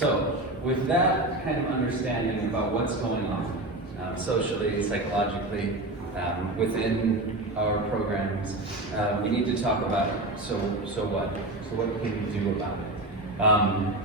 So with that kind of understanding about what's going on socially, psychologically, within our programs, we need to talk about it. So what? So what can we do about it?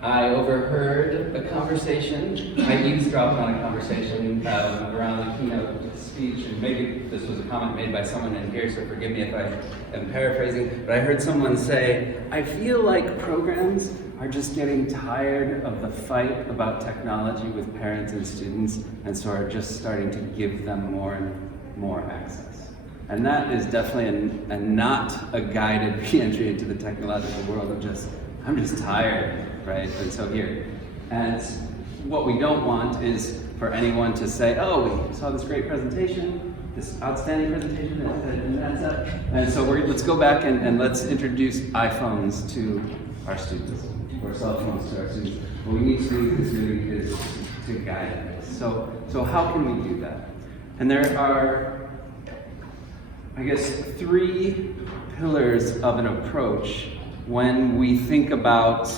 I overheard a conversation, I eavesdropped on a conversation around the keynote speech, and maybe this was a comment made by someone in here, so forgive me if I am paraphrasing, but I heard someone say, I feel like programs are just getting tired of the fight about technology with parents and students, and so are just starting to give them more and more access. And that is definitely not a guided re-entry into the technological world of just, I'm just tired, right? And so here. And what we don't want is for anyone to say, oh, we saw this great presentation, this outstanding presentation in NATSAP, and so let's go back and let's introduce iPhones to our students, or cell phones to our students. What we need to do is really is to guide this. So how can we do that? And there are, I guess, 3 pillars of an approach when we think about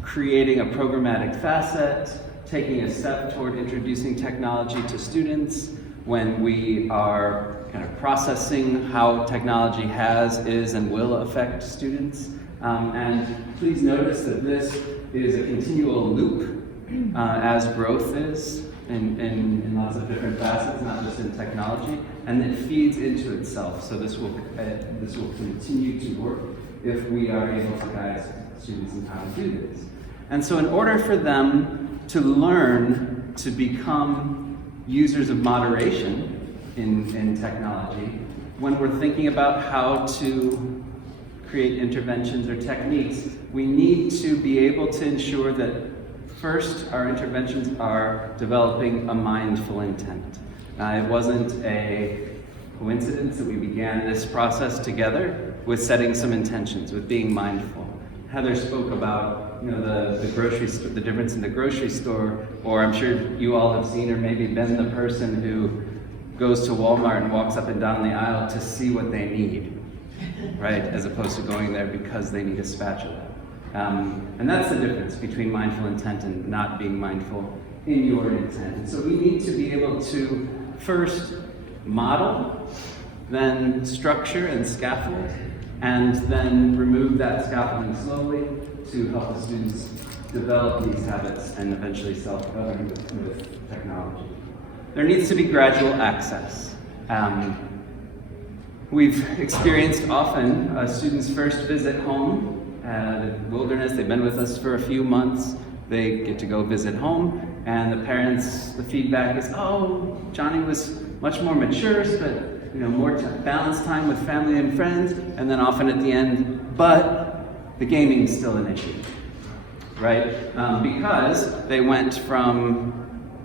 creating a programmatic facet, taking a step toward introducing technology to students, when we are kind of processing how technology has, is, and will affect students. And please notice that this is a continual loop as growth is in lots of different facets, not just in technology, and it feeds into itself. So this will continue to work if we are able to guide students in how to do this. And so in order for them to learn to become users of moderation in technology, when we're thinking about how to create interventions or techniques, we need to be able to ensure that first, our interventions are developing a mindful intent. It wasn't a coincidence that we began this process together with setting some intentions, with being mindful. Heather spoke about the difference in the grocery store, or I'm sure you all have seen or maybe been the person who goes to Walmart and walks up and down the aisle to see what they need, right? As opposed to going there because they need a spatula. And that's the difference between mindful intent and not being mindful in your intent. And so we need to be able to first model, then structure and scaffold, and then remove that scaffolding slowly to help the students develop these habits and eventually self-govern with technology. There needs to be gradual access. We've experienced often students' first visit home, the wilderness. They've been with us for a few months. They get to go visit home, and the parents, the feedback is, oh, Johnny was much more mature, spent more balanced time with family and friends, and then often at the end, but the gaming is still an issue, right? Because they went from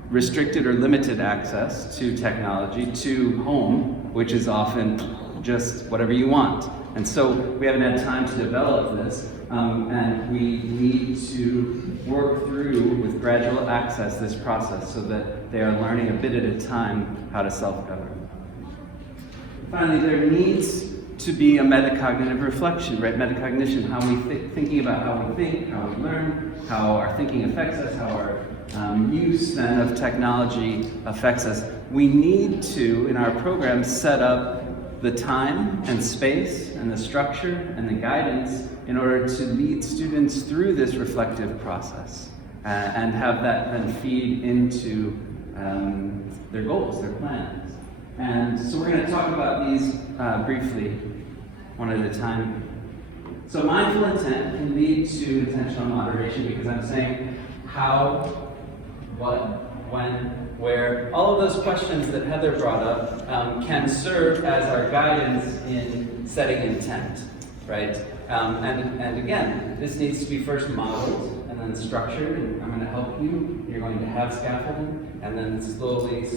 restricted or limited access to technology to home, which is often just whatever you want. And so we haven't had time to develop this, and we need to work through with gradual access this process so that they are learning a bit at a time how to self-govern. Finally, there needs to be a metacognitive reflection, right? Metacognition, how we thinking about how we think, how we learn, how our thinking affects us, how our use then of technology affects us. We need to, in our program, set up the time and space and the structure and the guidance in order to lead students through this reflective process and have that then feed into their goals, their plans. And so we're going to talk about these briefly, one at a time. So mindful intent can lead to intentional moderation because I'm saying how, what, when, where, all of those questions that Heather brought up can serve as our guidance in setting intent, right? And again, this needs to be first modeled and then structured, and I'm going to help you. You're going to have scaffolding, and then slowly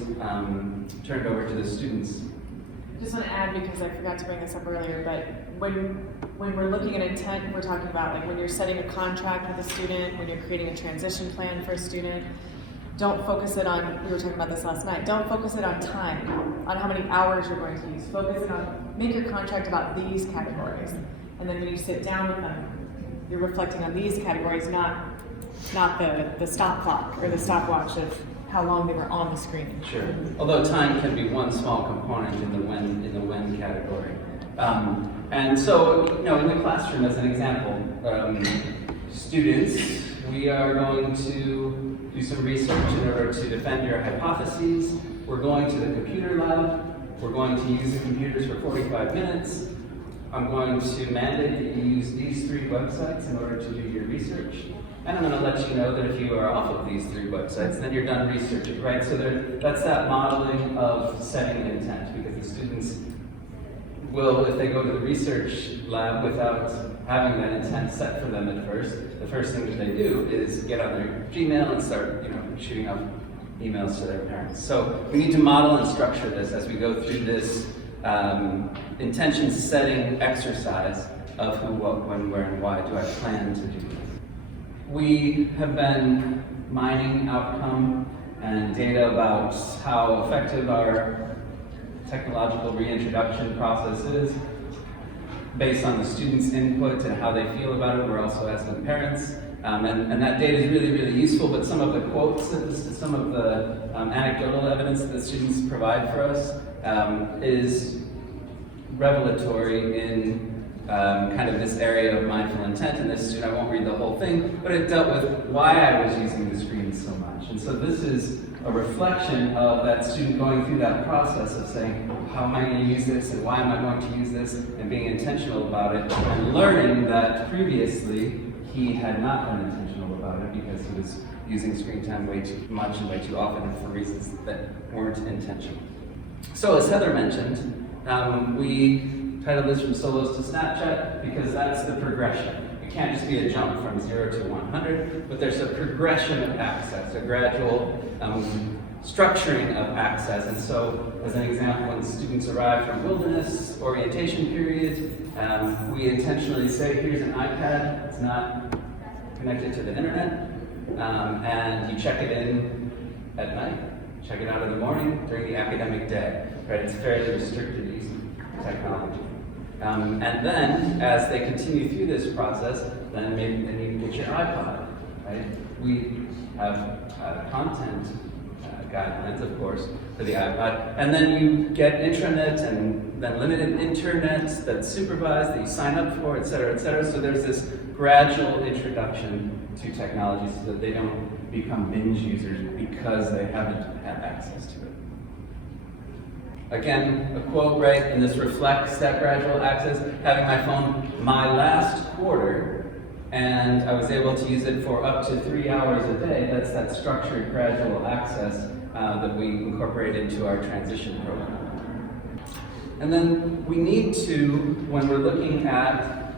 turned over to the students. I just want to add, because I forgot to bring this up earlier, but when we're looking at intent, we're talking about like when you're setting a contract with a student, when you're creating a transition plan for a student, don't focus it on, we were talking about this last night, don't focus it on time, on how many hours you're going to use. Focus it on, make your contract about these categories. And then when you sit down with them, you're reflecting on these categories, not not the stop clock or the stopwatch of how long they were on the screen. Sure. Although time can be one small component in the when category. And so, you know, in the classroom, as an example, students, we are going to do some research in order to defend your hypotheses. We're going to the computer lab. We're going to use the computers for 45 minutes. I'm going to mandate that you use these 3 websites in order to do your research. And I'm going to let you know that if you are off of these 3 websites, then you're done researching, right? So that's that modeling of setting intent, because the students will, if they go to the research lab without having that intent set for them at first, the first thing that they do is get on their Gmail and start, you know, shooting out emails to their parents. So we need to model and structure this as we go through this intention setting exercise of who, what, when, where, and why do I plan to do this. We have been mining outcome and data about how effective our technological reintroduction process is based on the students' input and how they feel about it. We're also asking parents. And that data is really, really useful, but some of the quotes, some of the anecdotal evidence that the students provide for us is revelatory in kind of this area of mindful intent. And this student, I won't read the whole thing, but it dealt with why I was using the screen so much. And so this is a reflection of that student going through that process of saying, how am I going to use this, and why am I going to use this, and being intentional about it, and learning that previously he had not been intentional about it because he was using screen time way too much and way too often and for reasons that weren't intentional. So as Heather mentioned, we titled this From Solos to Snapchat because that's the progression. It can't just be a jump from 0 to 100, but there's a progression of access, a gradual structuring of access. And so, as an example, when students arrive from wilderness orientation period, we intentionally say, here's an iPad, it's not connected to the internet, and you check it in at night, check it out in the morning, during the academic day, right? It's fairly restricted use of technology. And then, as they continue through this process, then maybe they need to get your iPod, right? We have content guidelines, of course, for the iPod. And then you get intranet and then limited internet that's supervised, that you sign up for, et cetera, et cetera. So there's this gradual introduction to technology so that they don't become binge users because they haven't had access to it. Again, a quote, right, and this reflects that gradual access. Having my phone my last quarter, and I was able to use it for up to 3 hours a day. That's that structured gradual access that we incorporate into our transition program. And then we need to, when we're looking at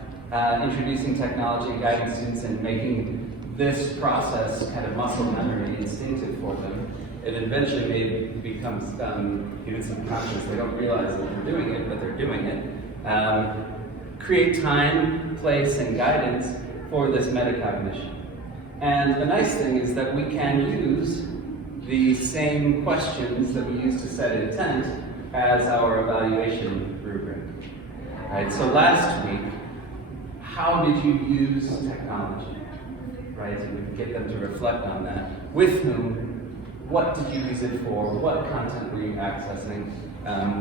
introducing technology, guiding students, and making this process kind of muscle memory, instinctive for them, it eventually may become even subconscious. They don't realize that they're doing it, but they're doing it. Create time, place, and guidance for this metacognition. And the nice thing is that we can use the same questions that we use to set intent as our evaluation rubric. Right? So last week, how did you use technology? Right? And we get them to reflect on that. With whom? What did you use it for? What content were you accessing?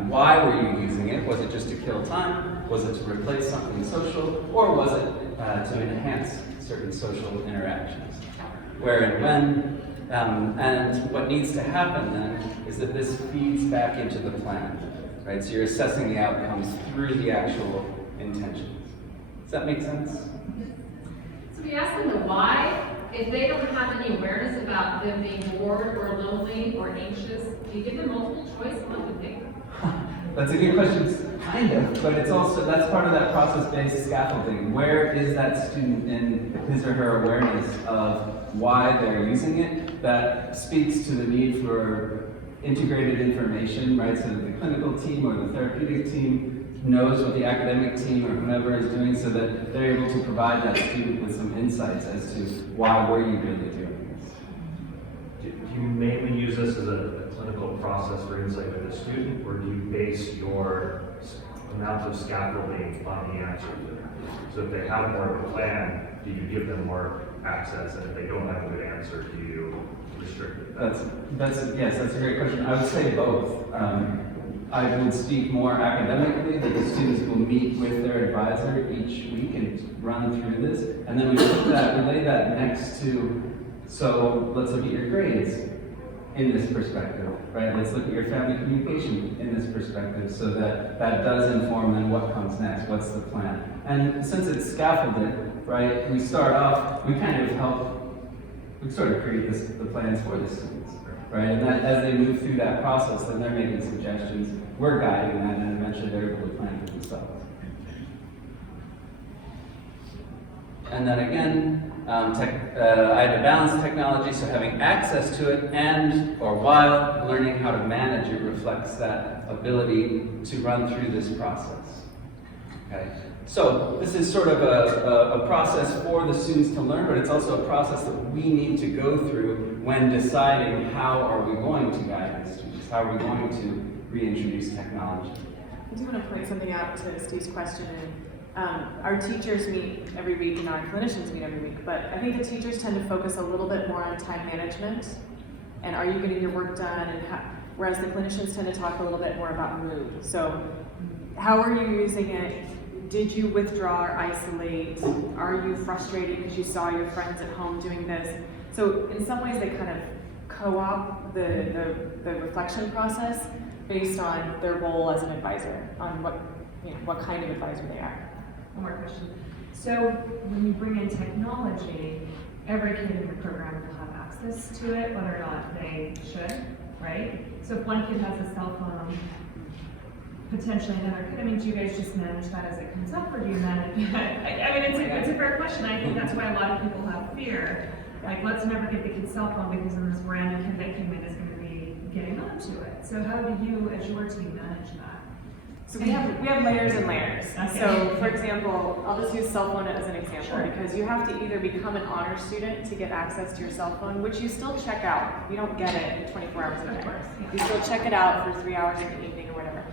Why were you using it? Was it just to kill time? Was it to replace something social? Or was it to enhance certain social interactions? Where and when? And what needs to happen then is that this feeds back into the plan. Right? So you're assessing the outcomes through the actual intentions. Does that make sense? So we ask them the why. If they don't have any awareness about them being bored or lonely or anxious, do you give them multiple choice on what to think? That's a good question, kind of, but it's also, that's part of that process-based scaffolding. Where is that student in his or her awareness of why they're using it? That speaks to the need for integrated information, right? So that the clinical team or the therapeutic team knows what the academic team or whomever is doing so that they're able to provide that student with some insights as to why were you really doing this. Do you mainly use this as a clinical process for insight with a student, or do you base your amount of scaffolding on the answer? So if they have more of a plan, do you give them more access, and if they don't have a good answer, do you restrict it? That's a great question. I would say both. I would speak more academically that the students will meet with their advisor each week and run through this, and then we lay that next to, so let's look at your grades in this perspective, right? Let's look at your family communication in this perspective, so that does inform then what comes next, what's the plan. And since it's scaffolded, right, we start off, we kind of help, we sort of create the plans for the students, right? And that, as they move through that process, then they're making suggestions, we're guiding that, and eventually they're able to plan for themselves. And then again, I had to balance technology, so having access to it and or while learning how to manage it reflects that ability to run through this process. Okay, so this is sort of a process for the students to learn, but it's also a process that we need to go through when deciding how are we going to guide the students, how are we going to reintroduce technology. I do want to point something out to Steve's question. Our teachers meet every week and our clinicians meet every week, but I think the teachers tend to focus a little bit more on time management and are you getting your work done, and whereas the clinicians tend to talk a little bit more about mood. So how are you using it? Did you withdraw or isolate? Are you frustrated because you saw your friends at home doing this? So in some ways they kind of co-opt the reflection process based on their role as an advisor, on what kind of advisor they are. One more question. So when you bring in technology, every kid in your program will have access to it, whether or not they should, right? So if one kid has a cell phone, potentially another kid, I mean, do you guys just manage that as it comes up, or do you manage it? I mean, it's a fair question. I think that's why a lot of people have fear. Like, let's never give the kid cell phone because then this random kid that came in is going to be getting onto it. So how do you, as your team, manage that? So we have layers and layers. Okay. So for example, I'll just use cell phone as an example, Sure. because you have to either become an honor student to get access to your cell phone, which you still check out. You don't get it 24 hours a day. Of course, yeah. You still check it out for 3 hours in the evening or whatever.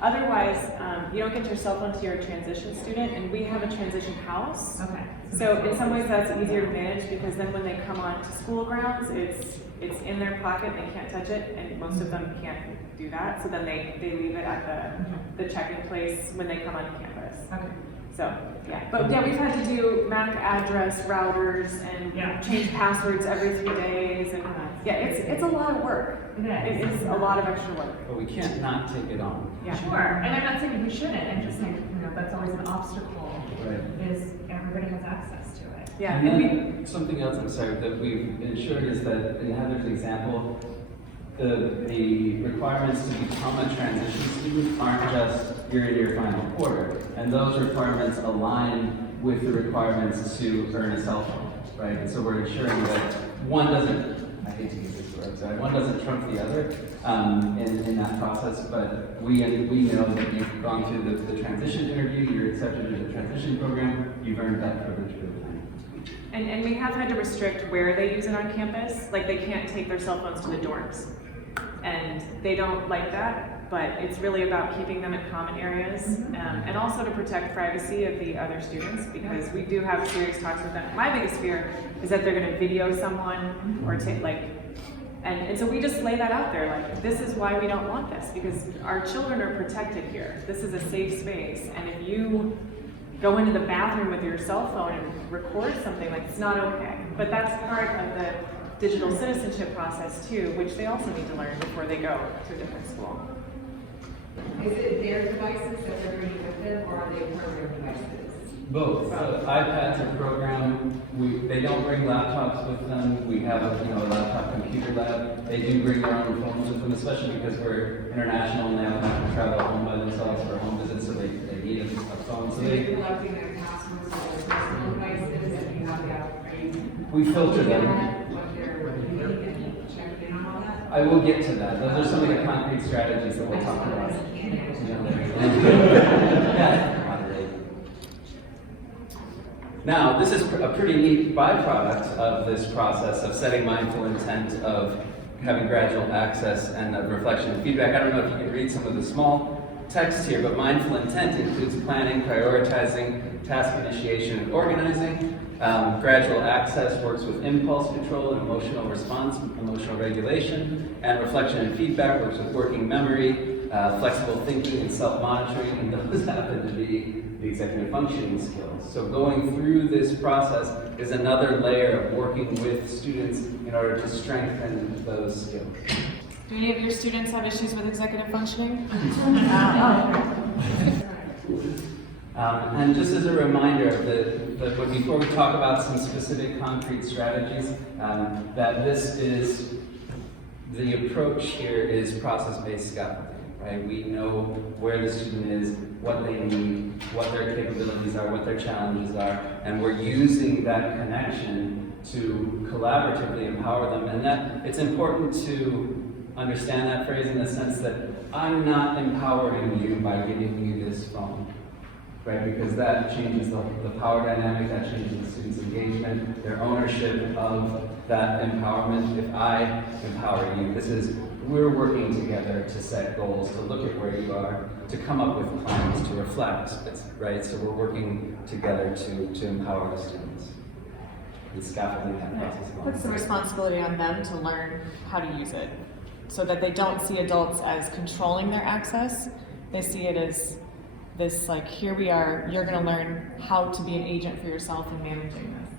Otherwise, you don't get your cell phone to your transition student, and we have a transition house. Okay. So in some ways that's easier to manage, because then when they come on to school grounds, it's in their pocket, they can't touch it, and most of them can't do that. So then they leave it at the check-in place when they come onto campus. Okay. So yeah, but yeah, we've had to do MAC address routers and Yeah. change passwords every 3 days, and yeah, it's a lot of work. It is. It's a lot of extra work. But we can't not take it on. Yeah. Sure. And I'm not saying we shouldn't. I'm just saying, that's always an obstacle. Right. Is everybody has access to it. Yeah, And and we. then something else, I'm sorry, that we've ensured is that in Heather's example, the requirements to become a transition student aren't just you're in your final quarter, and those requirements align with the requirements to earn a cell phone, right? And so we're ensuring that one doesn't, I hate to use this word, sorry, one doesn't trump the other in that process, but we know that you've gone through the transition interview, you're accepted into the transition program, you've earned that privilege for the plan. And we have had to restrict where they use it on campus. Like, they can't take their cell phones to the dorms. And they don't like that, but it's really about keeping them in common areas, and also to protect privacy of the other students, because we do have serious talks with them. My biggest fear is that they're gonna video someone or take and so we just lay that out there, like, this is why we don't want this, because our children are protected here. This is a safe space, and if you go into the bathroom with your cell phone and record something, like, it's not okay. But that's part of the digital citizenship process too, which they also need to learn before they go to a different school. Is it their devices that they're bringing with them, or are they program devices? Both. iPads are programmed. They don't bring laptops with them. We have a laptop computer lab. They do bring their own phones with them, especially because we're international and they don't have to travel home by themselves for home visits, so they need a phone. So So they they're collecting their passwords for their personal devices, and you have the opportunity. we filter them. What they're reading and check in on all that. I will get to that. Those are some of the concrete strategies that we'll talk about. Yeah. Now, this is a pretty neat byproduct of this process of setting mindful intent, of having gradual access, and of reflection and feedback. I don't know if you can read some of the small text here, but mindful intent includes planning, prioritizing, task initiation, and organizing. Gradual access works with impulse control and emotional response, emotional regulation, and reflection and feedback works with working memory, flexible thinking and self-monitoring, and those happen to be the executive functioning skills. So going through this process is another layer of working with students in order to strengthen those skills. Do any of your students have issues with executive functioning? And just as a reminder, before we talk about some specific concrete strategies, that this is, the approach here is process-based scaffolding, right? We know where the student is, what they need, what their capabilities are, what their challenges are, and we're using that connection to collaboratively empower them. And that it's important to understand that phrase in the sense that I'm not empowering you by giving you this phone. Right, because that changes the power dynamic, that changes the students' engagement, their ownership of that empowerment. If I empower you, we're working together to set goals, to look at where you are, to come up with plans, to reflect, right? So we're working together to empower the students. And scaffolding that process. Puts the responsibility on them to learn how to use it, so that they don't see adults as controlling their access. They see it as this, like, here we are, you're going to learn how to be an agent for yourself in managing this.